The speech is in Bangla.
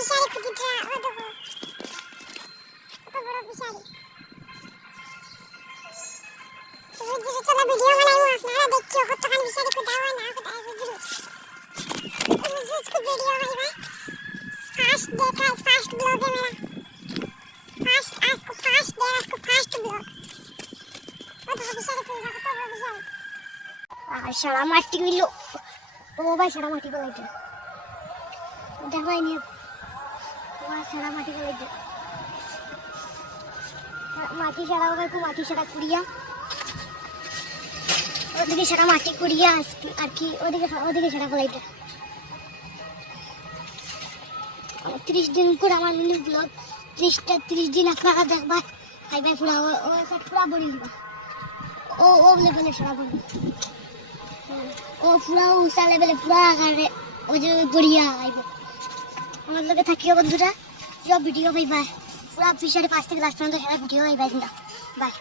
ফিশারি খুঁজিটা ও দেখো কত বড় ফিশারি। রোজ চলা ভিডিও বানাইবো আপনারা দেখিও কতখান ফিশারি খুঁজা হয় না খুঁজা রোজ को वीडियो है भाई फास्ट देखा फास्ट ब्लॉग है मेरा फास्ट आपको फास्ट दे आपको फास्ट ब्लॉग वो तो विशाल कोई ना तो विशाल शाला माटी मिलो ओ भाई शाला माटी को लाइट देखो भाई नहीं वो शाला माटी को लाइट माटी शाला होगा को माटी शाला कुड़िया ওদিকে শালা মাটি কুড়িয়া আর কি ওদিকে শালা को लाइट 30 दिन করে আমার মিনি ব্লগ 30 দিন আপনারা দেখবা খাই ভাই পুরা ও সব পুরা বড়ি দিবা ও লেভেলে সারা বড়ি ও পুরা ও লেভেলে পুরা আকারে ও যে বড়িয়া আইবে আমার লগে থাকিও বন্ধুরা সব ভিডিও পাইবা পুরা ফিশারি 5 থেকে 10 পর্যন্ত সারা ভিডিও পাইবা বাই